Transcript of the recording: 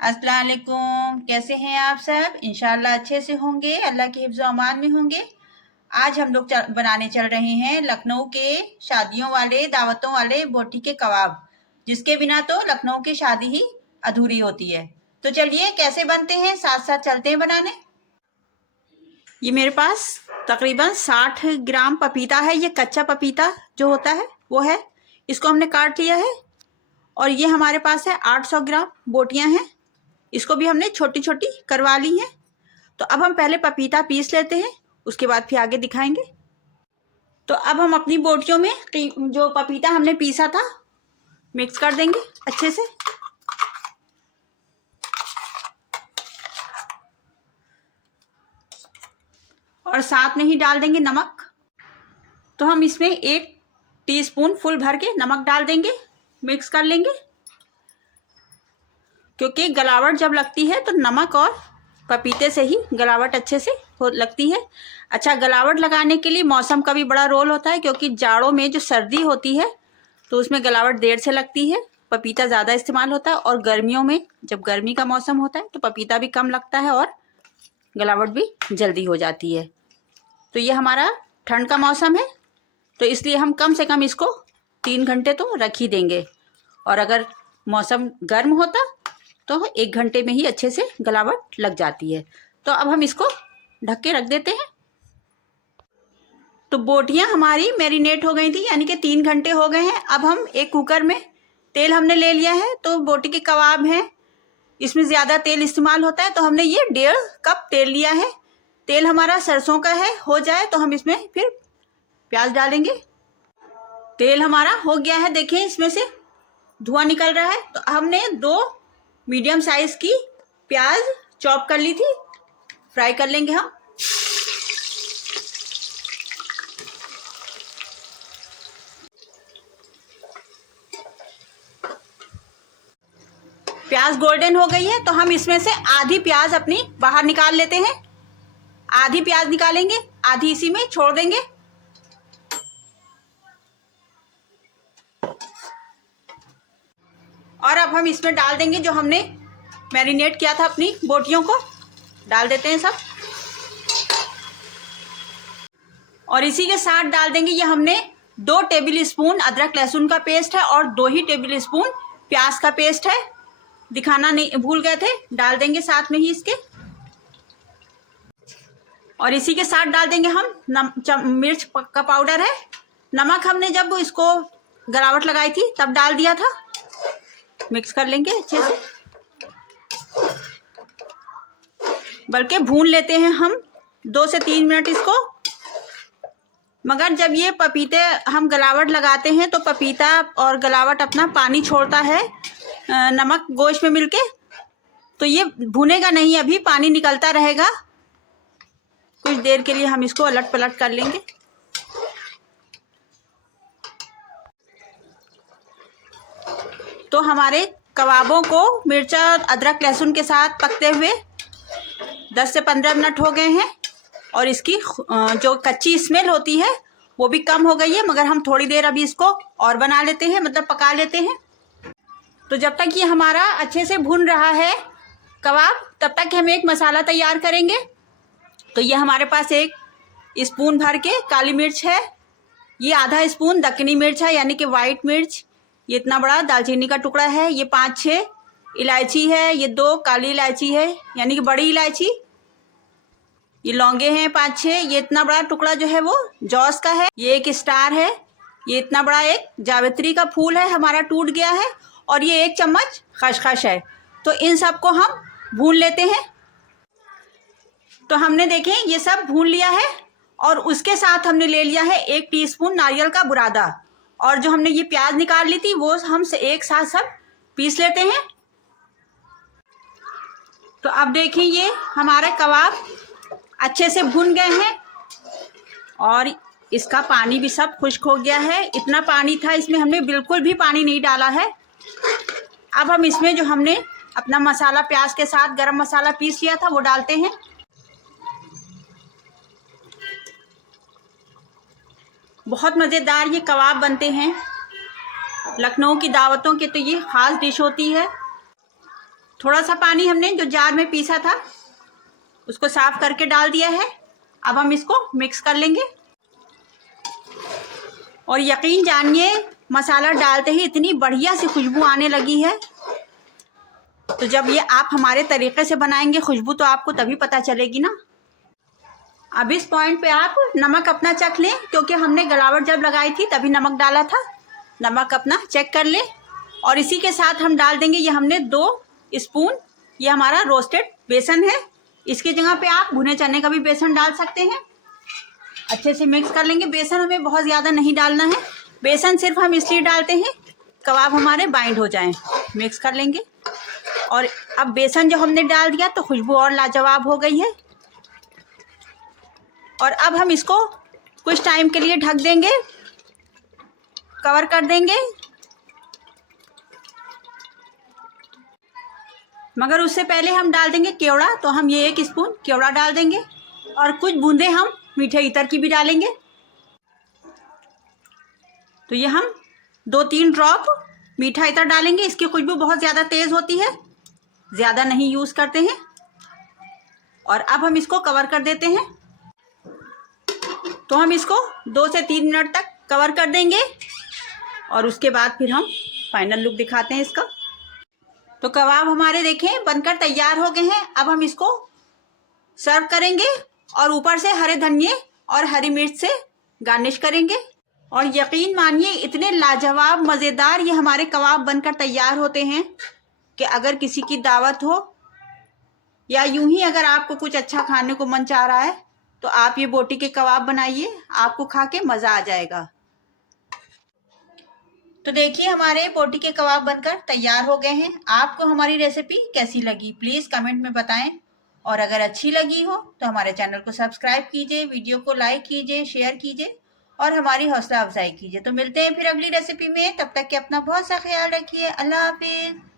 अस्सलाम वालेकुम। कैसे हैं आप सब? इंशाल्लाह अच्छे से होंगे, अल्लाह के हिफ्ज़ अमान में होंगे। आज हम लोग बनाने चल रहे हैं लखनऊ के शादियों वाले, दावतों वाले बोटी के कबाब, जिसके बिना तो लखनऊ की शादी ही अधूरी होती है। तो चलिए कैसे बनते हैं, साथ साथ चलते हैं बनाने। ये मेरे पास तकरीबन 60 ग्राम पपीता है। ये कच्चा पपीता जो होता है वो है, इसको हमने काट लिया है। और ये हमारे पास है 800 ग्राम बोटियां हैं, इसको भी हमने छोटी छोटी करवा ली हैं। तो अब हम पहले पपीता पीस लेते हैं, उसके बाद फिर आगे दिखाएंगे। तो अब हम अपनी बोटियों में जो पपीता हमने पीसा था मिक्स कर देंगे अच्छे से। और साथ में ही डाल देंगे नमक। तो हम इसमें 1 टीस्पून फुल भर के नमक डाल देंगे, मिक्स कर लेंगे। क्योंकि गलावट जब लगती है तो नमक और पपीते से ही गलावट अच्छे से लगती है। अच्छा, गलावट लगाने के लिए मौसम का भी बड़ा रोल होता है, क्योंकि जाड़ों में जो सर्दी होती है तो उसमें गलावट देर से लगती है, पपीता ज़्यादा इस्तेमाल होता है। और गर्मियों में जब गर्मी का मौसम होता है तो पपीता भी कम लगता है और गलावट भी जल्दी हो जाती है। तो ये हमारा ठंड का मौसम है, तो इसलिए हम कम से कम इसको 3 घंटे तो रख ही देंगे। और अगर मौसम गर्म होता तो 1 घंटे में ही अच्छे से गलावट लग जाती है। तो अब हम इसको ढक के रख देते हैं। तो बोटियां हमारी मैरिनेट हो गई थी, यानी कि 3 घंटे हो गए हैं। अब हम एक कुकर में तेल हमने ले लिया है। तो बोटी के कबाब हैं, इसमें ज़्यादा तेल इस्तेमाल होता है, तो हमने ये 1.5 कप तेल लिया है। तेल हमारा सरसों का है, हो जाए तो हम इसमें फिर प्याज डालेंगे। तेल हमारा हो गया है, देखिए इसमें से धुआं निकल रहा है। तो हमने 2 मीडियम साइज की प्याज चॉप कर ली थी, फ्राई कर लेंगे हम। प्याज गोल्डन हो गई है, तो हम इसमें से आधी प्याज अपनी बाहर निकाल लेते हैं। आधी प्याज निकालेंगे, आधी इसी में छोड़ देंगे। और अब हम इसमें डाल देंगे जो हमने मैरिनेट किया था अपनी बोटियों को, डाल देते हैं सब। और इसी के साथ डाल देंगे ये हमने 2 टेबल स्पून अदरक लहसुन का पेस्ट है और 2 ही टेबल स्पून प्याज का पेस्ट है। दिखाना नहीं भूल गए थे, डाल देंगे साथ में ही इसके। और इसी के साथ डाल देंगे हम मिर्च का पाउडर है। नमक हमने जब इसको गलावट लगाई थी तब डाल दिया था। मिक्स कर लेंगे अच्छे से, बल्कि भून लेते हैं हम 2 से 3 मिनट इसको। मगर जब ये पपीते हम गलावट लगाते हैं तो पपीता और गलावट अपना पानी छोड़ता है नमक गोश्त में मिलके, तो ये भुनेगा नहीं, अभी पानी निकलता रहेगा। कुछ देर के लिए हम इसको अलट पलट कर लेंगे। तो हमारे कबाबों को मिर्चा अदरक लहसुन के साथ पकते हुए 10 से 15 मिनट हो गए हैं। और इसकी जो कच्ची स्मेल होती है वो भी कम हो गई है। मगर हम थोड़ी देर अभी इसको और बना लेते हैं, मतलब पका लेते हैं। तो जब तक ये हमारा अच्छे से भुन रहा है कबाब, तब तक हम एक मसाला तैयार करेंगे। तो ये हमारे पास 1 स्पून भर के काली मिर्च है, ये आधा स्पून दक्कनी मिर्च है यानी कि वाइट मिर्च, ये इतना बड़ा दालचीनी का टुकड़ा है, ये 5-6 इलायची है, ये 2 काली इलायची है यानी कि बड़ी इलायची, ये लौंगे हैं 5-6, ये इतना बड़ा टुकड़ा जो है वो जॉस का है, ये 1 स्टार है, ये इतना बड़ा एक जावित्री का फूल है हमारा टूट गया है, और ये 1 चम्मच खसखस है। तो इन सब को हम भून लेते हैं। तो हमने देखें ये सब भून लिया है। और उसके साथ हमने ले लिया है 1 टीस्पून नारियल का बुरादा। और जो हमने ये प्याज निकाल ली थी वो हम एक साथ सब पीस लेते हैं। तो अब देखिए ये हमारे कबाब अच्छे से भुन गए हैं और इसका पानी भी सब खुश्क हो गया है। इतना पानी था इसमें, हमने बिल्कुल भी पानी नहीं डाला है। अब हम इसमें जो हमने अपना मसाला प्याज के साथ गरम मसाला पीस लिया था वो डालते हैं। बहुत मज़ेदार ये कबाब बनते हैं, लखनऊ की दावतों के तो ये ख़ास डिश होती है। थोड़ा सा पानी हमने जो जार में पीसा था उसको साफ करके डाल दिया है। अब हम इसको मिक्स कर लेंगे। और यकीन जानिए मसाला डालते ही इतनी बढ़िया सी खुशबू आने लगी है। तो जब ये आप हमारे तरीके से बनाएंगे खुशबू तो आपको तभी पता चलेगी ना। अब इस पॉइंट पे आप नमक अपना चख लें, क्योंकि हमने गलावट जब लगाई थी तभी नमक डाला था। नमक अपना चेक कर लें। और इसी के साथ हम डाल देंगे, ये हमने 2 स्पून ये हमारा रोस्टेड बेसन है। इसकी जगह पे आप भुने चने का भी बेसन डाल सकते हैं। अच्छे से मिक्स कर लेंगे। बेसन हमें बहुत ज़्यादा नहीं डालना है। बेसन सिर्फ हम इसलिए डालते हैं कबाब हमारे बाइंड हो जाएं। मिक्स कर लेंगे। और अब बेसन जो हमने डाल दिया तो खुशबू और लाजवाब हो गई है। और अब हम इसको कुछ टाइम के लिए ढक देंगे, कवर कर देंगे। मगर उससे पहले हम डाल देंगे केवड़ा। तो हम ये 1 स्पून केवड़ा डाल देंगे और कुछ बूंदे हम मीठे इतर की भी डालेंगे। तो ये हम 2-3 ड्रॉप मीठा इतर डालेंगे। इसकी खुशबू बहुत ज़्यादा तेज़ होती है, ज़्यादा नहीं यूज़ करते हैं। और अब हम इसको कवर कर देते हैं। तो हम इसको 2 से 3 मिनट तक कवर कर देंगे और उसके बाद फिर हम फाइनल लुक दिखाते हैं इसका। तो कबाब हमारे देखें बनकर तैयार हो गए हैं। अब हम इसको सर्व करेंगे और ऊपर से हरे धनिए और हरी मिर्च से गार्निश करेंगे। और यकीन मानिए इतने लाजवाब मज़ेदार ये हमारे कबाब बनकर तैयार होते हैं कि अगर किसी की दावत हो या यूं ही अगर आपको कुछ अच्छा खाने को मन चाह रहा है तो आप ये बोटी के कबाब बनाइए, आपको खा के मज़ा आ जाएगा। तो देखिए हमारे बोटी के कबाब बनकर तैयार हो गए हैं। आपको हमारी रेसिपी कैसी लगी प्लीज़ कमेंट में बताएं। और अगर अच्छी लगी हो तो हमारे चैनल को सब्सक्राइब कीजिए, वीडियो को लाइक कीजिए, शेयर कीजिए और हमारी हौसला अफजाई कीजिए। तो मिलते हैं फिर अगली रेसिपी में। तब तक के अपना बहुत सा ख्याल रखिए। अल्लाह हाफिज़।